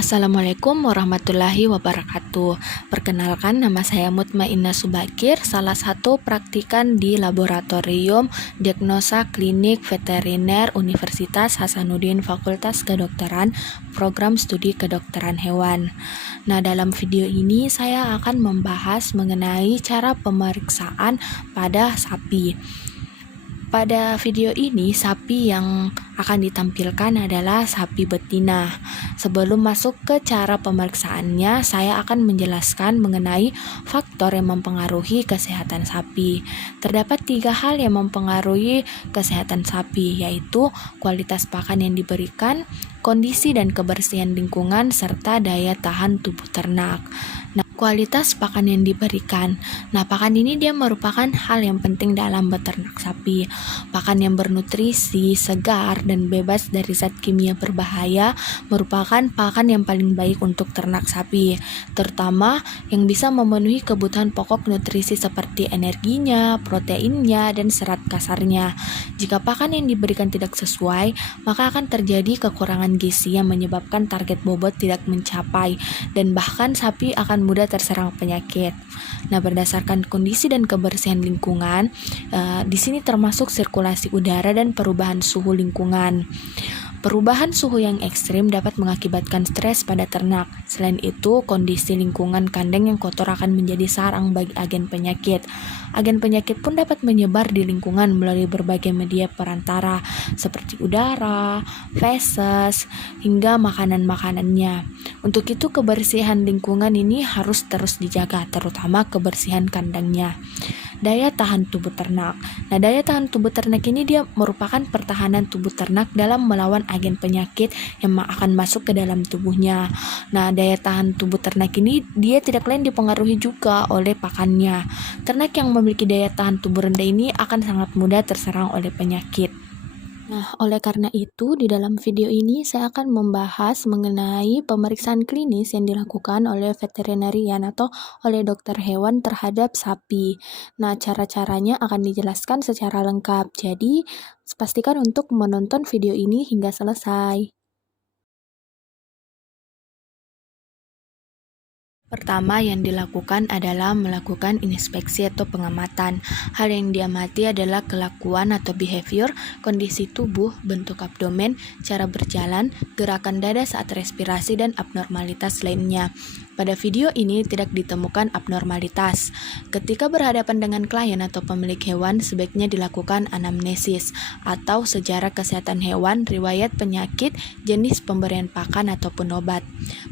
Assalamualaikum warahmatullahi wabarakatuh. Perkenalkan, nama saya Mutmainah Subakir, salah satu praktikan di Laboratorium Diagnosa Klinik Veteriner Universitas Hasanuddin Fakultas Kedokteran, Program Studi Kedokteran Hewan. Nah, dalam video ini saya akan membahas mengenai cara pemeriksaan pada sapi. Pada video ini, sapi yang akan ditampilkan adalah sapi betina. Sebelum masuk ke cara pemeriksaannya, saya akan menjelaskan mengenai faktor yang mempengaruhi kesehatan sapi. Terdapat 3 hal yang mempengaruhi kesehatan sapi, yaitu kualitas pakan yang diberikan, kondisi dan kebersihan lingkungan, serta daya tahan tubuh ternak. Nah, kualitas pakan yang diberikan. Nah, pakan ini dia merupakan hal yang penting dalam beternak sapi. Pakan yang bernutrisi, segar, dan bebas dari zat kimia berbahaya merupakan pakan yang paling baik untuk ternak sapi, terutama yang bisa memenuhi kebutuhan pokok nutrisi seperti energinya, proteinnya, dan serat kasarnya. Jika pakan yang diberikan tidak sesuai, maka akan terjadi kekurangan gizi yang menyebabkan target bobot tidak mencapai, dan bahkan sapi akan mudah terserang penyakit. Nah, berdasarkan kondisi dan kebersihan lingkungan, di sini termasuk sirkulasi udara dan perubahan suhu lingkungan. Perubahan suhu yang ekstrim dapat mengakibatkan stres pada ternak. Selain itu, kondisi lingkungan kandang yang kotor akan menjadi sarang bagi agen penyakit. Agen penyakit pun dapat menyebar di lingkungan melalui berbagai media perantara seperti udara, feses, hingga makanan-makanannya. Untuk itu, kebersihan lingkungan ini harus terus dijaga, terutama kebersihan kandangnya. Daya tahan tubuh ternak. Nah, daya tahan tubuh ternak ini dia merupakan pertahanan tubuh ternak dalam melawan agen penyakit yang akan masuk ke dalam tubuhnya. Nah, daya tahan tubuh ternak ini dia tidak lain dipengaruhi juga oleh pakannya. Ternak yang memiliki daya tahan tubuh rendah ini akan sangat mudah terserang oleh penyakit. Nah, oleh karena itu, di dalam video ini saya akan membahas mengenai pemeriksaan klinis yang dilakukan oleh veterinarian atau oleh dokter hewan terhadap sapi. Nah, cara-caranya akan dijelaskan secara lengkap. Jadi, pastikan untuk menonton video ini hingga selesai. Pertama yang dilakukan adalah melakukan inspeksi atau pengamatan. Hal yang diamati adalah kelakuan atau behavior, kondisi tubuh, bentuk abdomen, cara berjalan, gerakan dada saat respirasi, dan abnormalitas lainnya. Pada video ini tidak ditemukan abnormalitas. Ketika berhadapan dengan klien atau pemilik hewan, sebaiknya dilakukan anamnesis atau sejarah kesehatan hewan, riwayat penyakit, jenis pemberian pakan ataupun obat.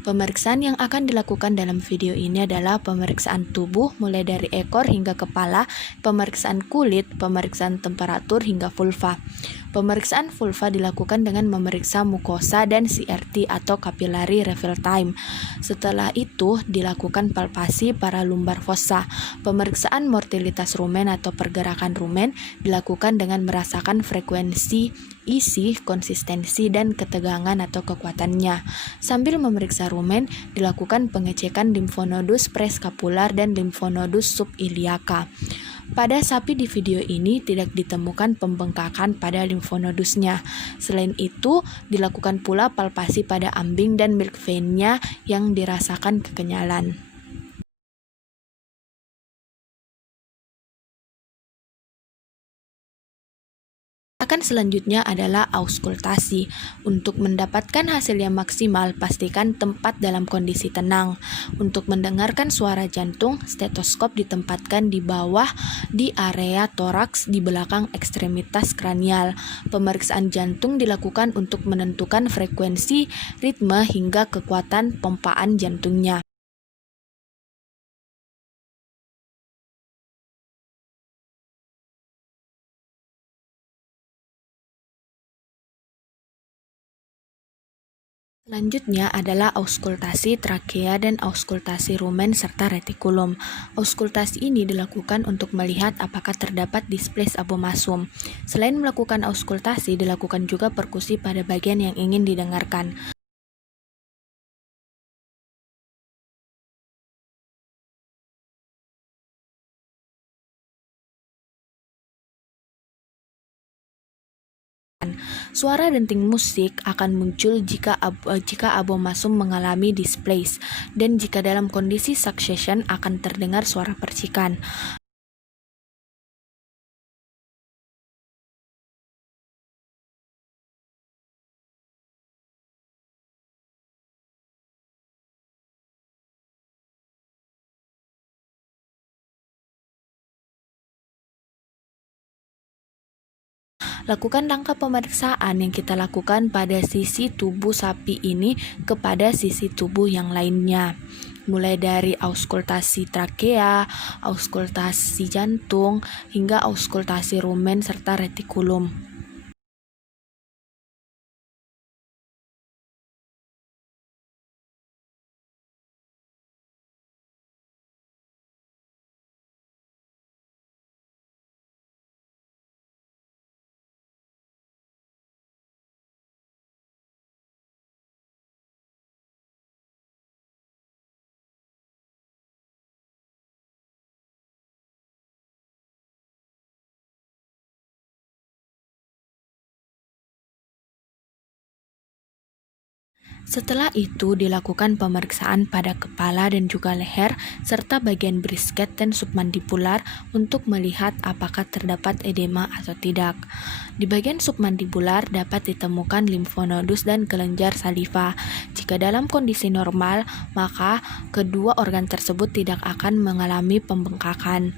Pemeriksaan yang akan dilakukan dalam video ini adalah pemeriksaan tubuh mulai dari ekor hingga kepala, pemeriksaan kulit, pemeriksaan temperatur hingga vulva. Pemeriksaan vulva dilakukan dengan memeriksa mukosa dan CRT atau capillary refill time. Setelah itu dilakukan palpasi paralumbar fossa. Pemeriksaan mortalitas rumen atau pergerakan rumen dilakukan dengan merasakan frekuensi, isi, konsistensi, dan ketegangan atau kekuatannya. Sambil memeriksa rumen, dilakukan pengecekan limfonodus preskapular dan limfonodus subiliaka. Pada sapi di video ini tidak ditemukan pembengkakan pada limfonodusnya. Selain itu, dilakukan pula palpasi pada ambing dan milk vein-nya yang dirasakan kekenyalan. Selanjutnya adalah auskultasi. Untuk mendapatkan hasil yang maksimal, pastikan tempat dalam kondisi tenang. Untuk mendengarkan suara jantung, stetoskop ditempatkan di bawah di area toraks di belakang ekstremitas kranial. Pemeriksaan jantung dilakukan untuk menentukan frekuensi, ritme, hingga kekuatan pompaan jantungnya. Selanjutnya adalah auskultasi trakea dan auskultasi rumen serta retikulum. Auskultasi ini dilakukan untuk melihat apakah terdapat displace abomasum. Selain melakukan auskultasi, dilakukan juga perkusi pada bagian yang ingin didengarkan. Suara denting musik akan muncul jika abomasum mengalami displace, dan jika dalam kondisi succession akan terdengar suara percikan. Lakukan langkah pemeriksaan yang kita lakukan pada sisi tubuh sapi ini kepada sisi tubuh yang lainnya, mulai dari auskultasi trakea, auskultasi jantung, hingga auskultasi rumen serta retikulum. Setelah itu dilakukan pemeriksaan pada kepala dan juga leher serta bagian brisket dan submandibular untuk melihat apakah terdapat edema atau tidak. Di bagian submandibular dapat ditemukan limfonodus dan kelenjar saliva. Jika dalam kondisi normal, maka kedua organ tersebut tidak akan mengalami pembengkakan.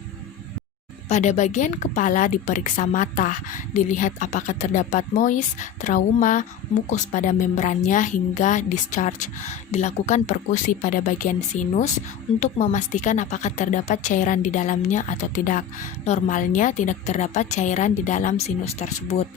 Pada bagian kepala diperiksa mata, dilihat apakah terdapat moist, trauma, mukus pada membrannya hingga discharge. Dilakukan perkusi pada bagian sinus untuk memastikan apakah terdapat cairan di dalamnya atau tidak. Normalnya tidak terdapat cairan di dalam sinus tersebut.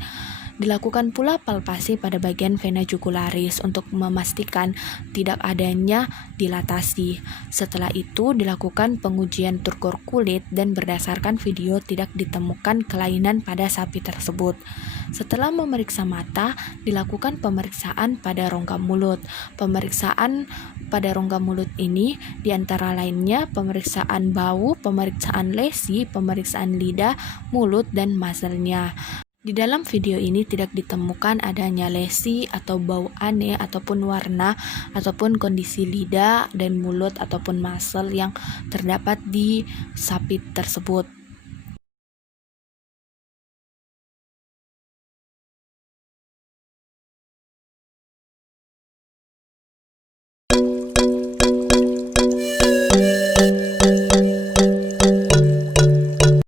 Dilakukan pula palpasi pada bagian vena jugularis untuk memastikan tidak adanya dilatasi. Setelah itu dilakukan pengujian turgor kulit dan berdasarkan video tidak ditemukan kelainan pada sapi tersebut. Setelah memeriksa mata, dilakukan pemeriksaan pada rongga mulut. Pemeriksaan pada rongga mulut ini diantara lainnya pemeriksaan bau, pemeriksaan lesi, pemeriksaan lidah, mulut, dan muzzle-nya. Di dalam video ini tidak ditemukan adanya lesi atau bau aneh ataupun warna ataupun kondisi lidah dan mulut ataupun muzzle yang terdapat di sapi tersebut.